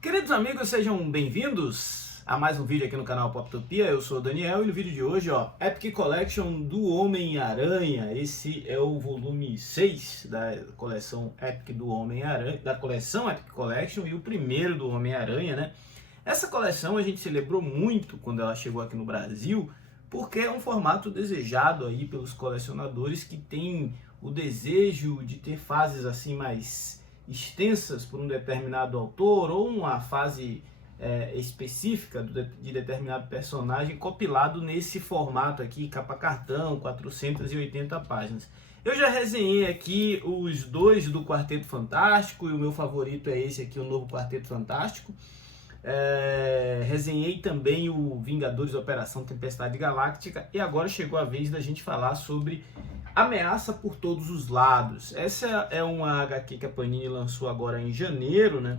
Queridos amigos, sejam bem-vindos a mais um vídeo aqui no canal Poptopia. Eu sou o Daniel e no vídeo de hoje, Epic Collection do Homem-Aranha. Esse é o volume 6 da coleção Epic do Homem-Aranha, da coleção Epic Collection e o primeiro do Homem-Aranha, né? Essa coleção a gente celebrou muito quando ela chegou aqui no Brasil, porque é um formato desejado aí pelos colecionadores que têm o desejo de ter fases assim mais extensas por um determinado autor ou uma fase específica de determinado personagem compilado nesse formato aqui, capa cartão, 480 páginas. Eu já resenhei aqui os dois do Quarteto Fantástico e o meu favorito é esse aqui, o novo Quarteto Fantástico. Resenhei também o Vingadores Operação Tempestade Galáctica e agora chegou a vez da gente falar sobre Ameaça por Todos os Lados. Essa é uma HQ que a Panini lançou agora em janeiro, né?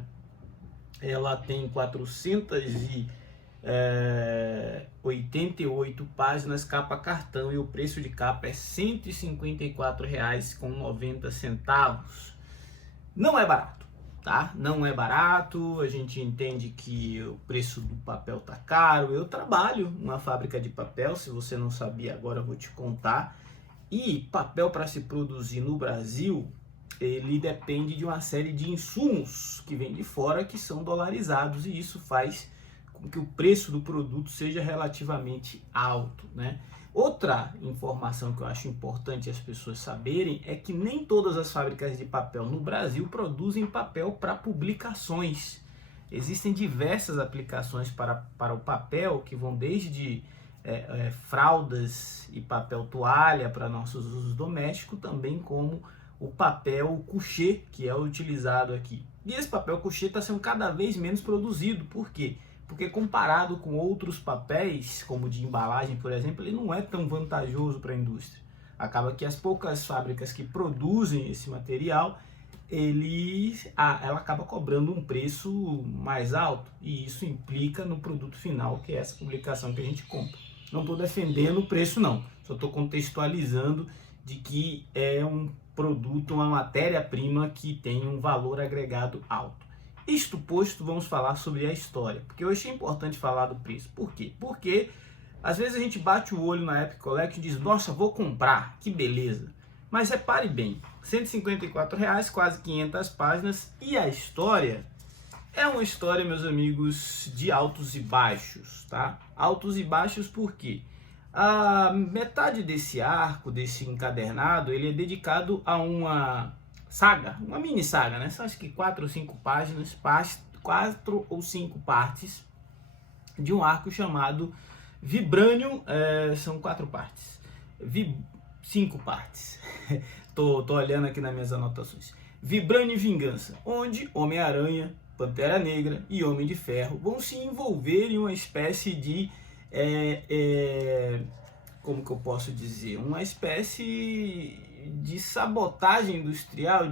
Ela tem 488 páginas, capa cartão, e o preço de capa é R$ 154,90. Não é barato, tá? Não é barato, a gente entende que o preço do papel tá caro. Eu trabalho numa fábrica de papel, se você não sabia, agora eu vou te contar. E papel para se produzir no Brasil, ele depende de uma série de insumos que vêm de fora que são dolarizados, e isso faz com que o preço do produto seja relativamente alto, né? Outra informação que eu acho importante as pessoas saberem é que nem todas as fábricas de papel no Brasil produzem papel para publicações. Existem diversas aplicações para o papel que vão desde fraldas e papel toalha para nossos usos domésticos, também como o papel couché, que é utilizado aqui. E esse papel couché está sendo cada vez menos produzido. Por quê? Porque comparado com outros papéis, como de embalagem, por exemplo, ele não é tão vantajoso para a indústria. Acaba que as poucas fábricas que produzem esse material, ela acaba cobrando um preço mais alto, e isso implica no produto final, que é essa publicação que a gente compra. Não estou defendendo o preço não, só estou contextualizando de que é um produto, uma matéria-prima que tem um valor agregado alto. Isto posto, vamos falar sobre a história, porque eu achei importante falar do preço. Por quê? Porque às vezes a gente bate o olho na Epic Collection e diz, nossa, vou comprar, que beleza. Mas repare bem, R$ 154, quase 500 páginas, e a história é uma história, meus amigos, de altos e baixos, tá? Altos e baixos por quê? A metade desse arco, desse encadernado, ele é dedicado a uma saga, uma mini saga, né? São acho que 4 ou 5 páginas, 4 ou 5 partes de um arco chamado Vibranium. São 4 partes, 5 partes. tô olhando aqui nas minhas anotações. Vibranium e Vingança, onde Homem-Aranha, Pantera Negra e Homem de Ferro vão se envolver em uma espécie de como que eu posso dizer? Uma espécie de sabotagem industrial,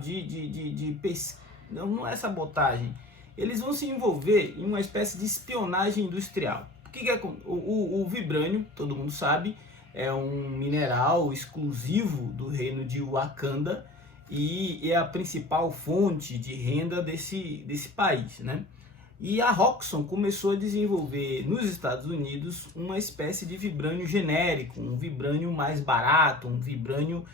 não é sabotagem. Eles vão se envolver em uma espécie de espionagem industrial. O que é o Vibranium, todo mundo sabe, é um mineral exclusivo do reino de Wakanda e é a principal fonte de renda desse país, né? E a Roxxon começou a desenvolver nos Estados Unidos uma espécie de vibrânio genérico, um vibrânio mais barato, um vibrânio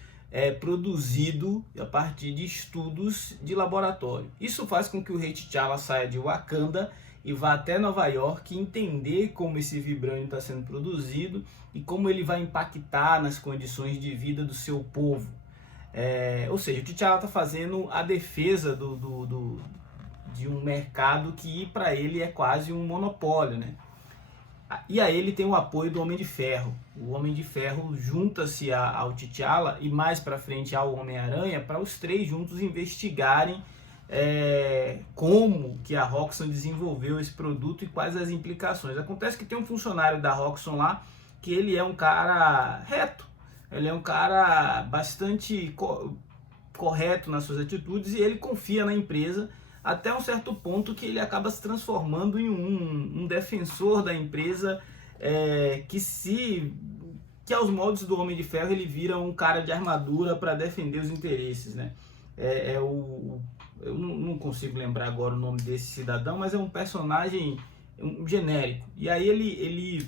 produzido a partir de estudos de laboratório. Isso faz com que o Rei T'Challa saia de Wakanda e vá até Nova York entender como esse vibrânio está sendo produzido e como ele vai impactar nas condições de vida do seu povo. Ou seja, o T'Challa está fazendo a defesa de um mercado que para ele é quase um monopólio, né? E aí ele tem o apoio do Homem de Ferro. O Homem de Ferro junta-se ao T'Challa e mais para frente ao Homem-Aranha para os três juntos investigarem como que a Roxxon desenvolveu esse produto e quais as implicações. Acontece que tem um funcionário da Roxxon lá que ele é um cara reto, ele é um cara bastante correto nas suas atitudes e ele confia na empresa até um certo ponto que ele acaba se transformando em um defensor da empresa, que aos moldes do Homem de Ferro ele vira um cara de armadura para defender os interesses, né? eu não consigo lembrar agora o nome desse cidadão, mas é um personagem genérico. E aí ele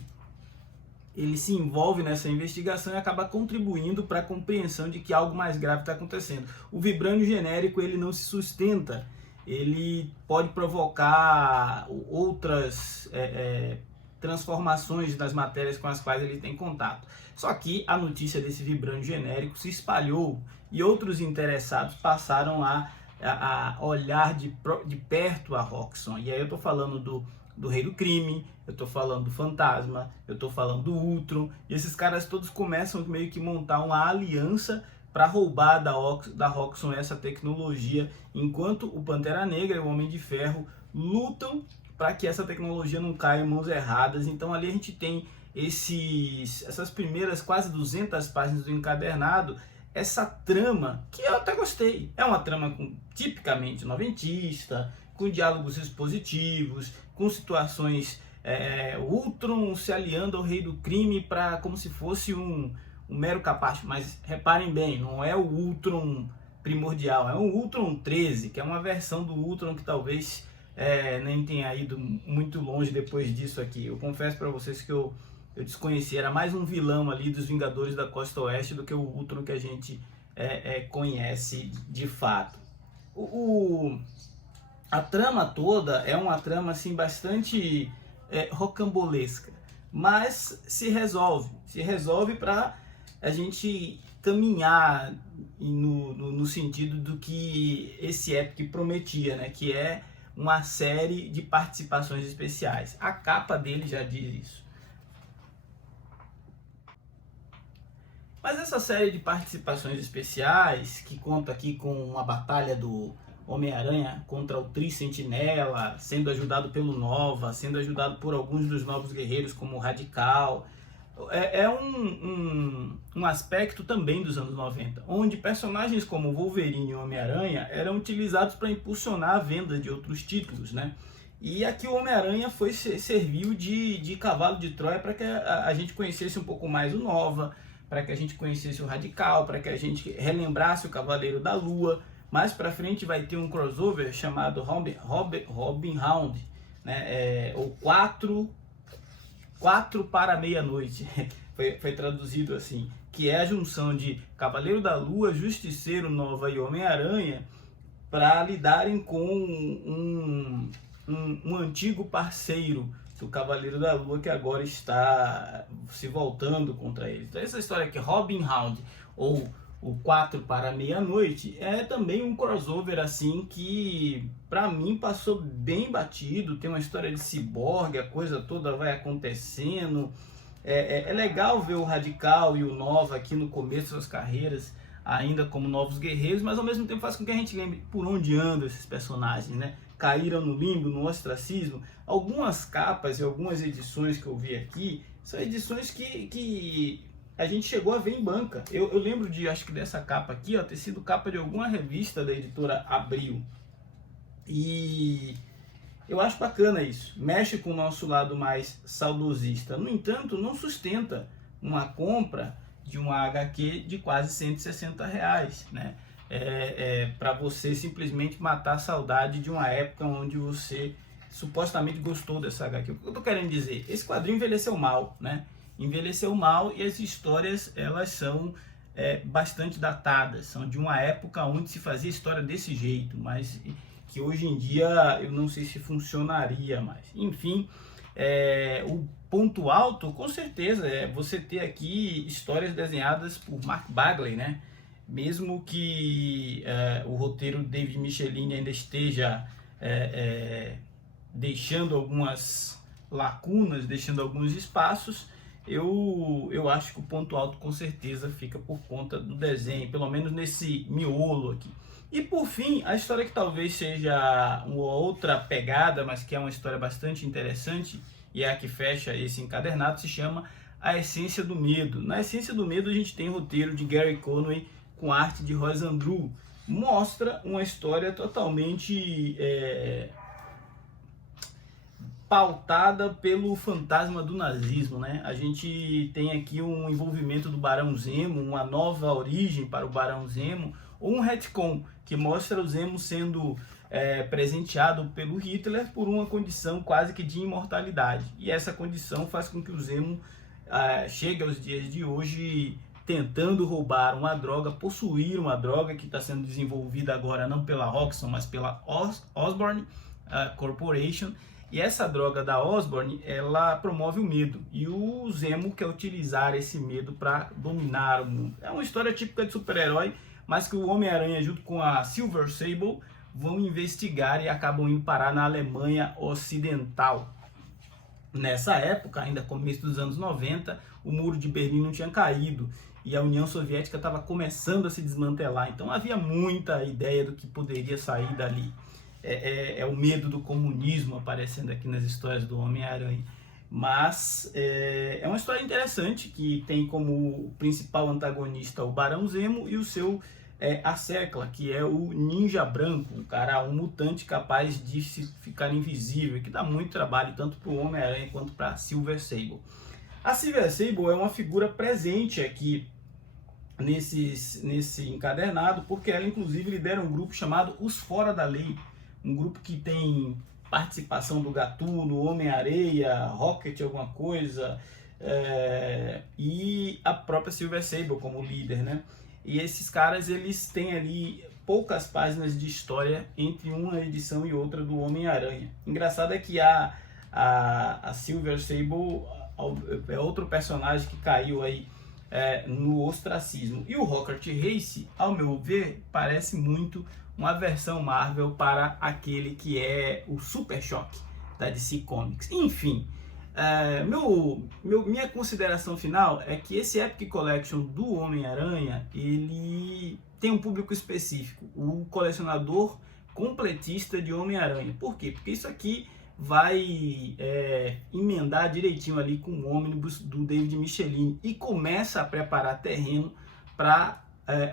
se envolve nessa investigação e acaba contribuindo para a compreensão de que algo mais grave está acontecendo. O vibrânio genérico, ele não se sustenta, ele pode provocar outras transformações das matérias com as quais ele tem contato. Só que a notícia desse vibrânio genérico se espalhou e outros interessados passaram a olhar de perto a Roxxon. E aí eu estou falando do Rei do Crime, eu estou falando do Fantasma, eu estou falando do Ultron, e esses caras todos começam meio que montar uma aliança para roubar da Roxxon essa tecnologia, enquanto o Pantera Negra e o Homem de Ferro lutam para que essa tecnologia não caia em mãos erradas. Então ali a gente tem essas primeiras quase 200 páginas do encadernado, essa trama que eu até gostei. É uma trama tipicamente noventista, com diálogos expositivos, com situações Ultron se aliando ao Rei do Crime para como se fosse um mero capacho. Mas reparem bem, não é o Ultron primordial, é um Ultron 13, que é uma versão do Ultron que talvez nem tenha ido muito longe depois disso aqui. Eu confesso para vocês que eu desconheci, era mais um vilão ali dos Vingadores da Costa Oeste do que o Ultron que a gente conhece de fato. A trama toda é uma trama assim bastante rocambolesca, mas se resolve para a gente caminhar no sentido do que esse Epic prometia, né? Que é uma série de participações especiais. A capa dele já diz isso. Mas essa série de participações especiais, que conta aqui com uma batalha do Homem-Aranha contra o Tri-Sentinela, sendo ajudado pelo Nova, sendo ajudado por alguns dos novos guerreiros como o Radical, é um aspecto também dos anos 90, onde personagens como Wolverine e Homem-Aranha eram utilizados para impulsionar a venda de outros títulos, né? E aqui o Homem-Aranha serviu de cavalo de Troia para que a gente conhecesse um pouco mais o Nova, para que a gente conhecesse o Radical, para que a gente relembrasse o Cavaleiro da Lua. Mais para frente vai ter um crossover chamado Robin Hood, né? Ou 4 para meia-noite, foi traduzido assim, que é a junção de Cavaleiro da Lua, Justiceiro, Nova e Homem-Aranha para lidarem com um antigo parceiro do Cavaleiro da Lua que agora está se voltando contra ele. Então essa história aqui, Robin Hood, ou o 4 para meia-noite, é também um crossover assim que para mim passou bem batido. Tem uma história de ciborgue, a coisa toda vai acontecendo. É legal ver o Radical e o Nova aqui no começo das suas carreiras ainda como novos guerreiros, mas ao mesmo tempo faz com que a gente lembre por onde andam esses personagens, né? Caíram no limbo, no ostracismo. Algumas capas e algumas edições que eu vi aqui são edições que a gente chegou a ver em banca. Eu lembro acho que dessa capa aqui, ó, ter sido capa de alguma revista da editora Abril. E eu acho bacana isso. Mexe com o nosso lado mais saudosista. No entanto, não sustenta uma compra de uma HQ de quase R$160, né? Para você simplesmente matar a saudade de uma época onde você supostamente gostou dessa HQ. O que eu tô querendo dizer? Esse quadrinho envelheceu mal, né? Envelheceu mal e as histórias elas são bastante datadas, são de uma época onde se fazia história desse jeito, mas que hoje em dia eu não sei se funcionaria mais. Enfim, o ponto alto com certeza é você ter aqui histórias desenhadas por Mark Bagley, né? Mesmo que o roteiro David Michelinie ainda esteja deixando algumas lacunas, deixando alguns espaços, eu acho que o ponto alto com certeza fica por conta do desenho, pelo menos nesse miolo aqui. E por fim, a história que talvez seja uma outra pegada, mas que é uma história bastante interessante, e é a que fecha esse encadernado, se chama A Essência do Medo. Na Essência do Medo a gente tem roteiro de Gary Conway com arte de Ross Andru. Mostra uma história totalmente pautada pelo fantasma do nazismo, né? A gente tem aqui um envolvimento do Barão Zemo, uma nova origem para o Barão Zemo, ou um retcon, que mostra o Zemo sendo presenteado pelo Hitler por uma condição quase que de imortalidade. E essa condição faz com que o Zemo chegue aos dias de hoje tentando roubar uma droga, possuir uma droga que está sendo desenvolvida agora não pela Roxxon, mas pela Osborne Corporation. E essa droga da Osborne, ela promove o medo. E o Zemo quer utilizar esse medo para dominar o mundo. É uma história típica de super-herói, mas que o Homem-Aranha junto com a Silver Sable vão investigar e acabam indo parar na Alemanha Ocidental. Nessa época, ainda começo dos anos 90, o Muro de Berlim não tinha caído e a União Soviética estava começando a se desmantelar. Então havia muita ideia do que poderia sair dali. É o medo do comunismo aparecendo aqui nas histórias do Homem-Aranha. Mas é uma história interessante que tem como principal antagonista o Barão Zemo e o seu Acercla, que é o ninja branco, um mutante capaz de ficar invisível, que dá muito trabalho tanto para o Homem-Aranha quanto para a Silver Sable. A Silver Sable é uma figura presente aqui nesse encadernado, porque ela inclusive lidera um grupo chamado Os Fora da Lei, um grupo que tem participação do Gatuno, Homem-Areia, Rocket alguma coisa, e a própria Silver Sable como líder, né? E esses caras, eles têm ali poucas páginas de história entre uma edição e outra do Homem-Aranha. Engraçado é que a Silver Sable é outro personagem que caiu aí no ostracismo. E o Rocket Race, ao meu ver, parece muito uma versão Marvel para aquele que é o Super Choque da DC Comics. Enfim, minha consideração final é que esse Epic Collection do Homem-Aranha, ele tem um público específico, o colecionador completista de Homem-Aranha. Por quê? Porque isso aqui vai emendar direitinho ali com o Omnibus do David Michelin e começa a preparar terreno para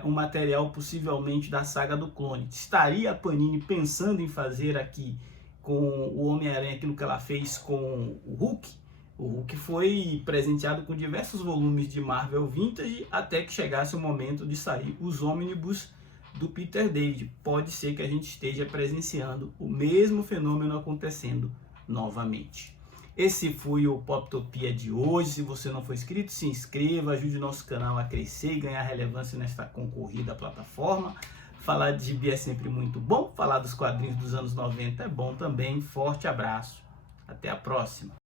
um material possivelmente da saga do Clone. Estaria a Panini pensando em fazer aqui com o Homem-Aranha aquilo que ela fez com o Hulk? O Hulk foi presenteado com diversos volumes de Marvel Vintage até que chegasse o momento de sair os Omnibus do Peter David. Pode ser que a gente esteja presenciando o mesmo fenômeno acontecendo novamente. Esse foi o Poptopia de hoje. Se você não for inscrito, se inscreva, ajude o nosso canal a crescer e ganhar relevância nesta concorrida plataforma. Falar de gibi é sempre muito bom, falar dos quadrinhos dos anos 90 é bom também. Forte abraço, até a próxima.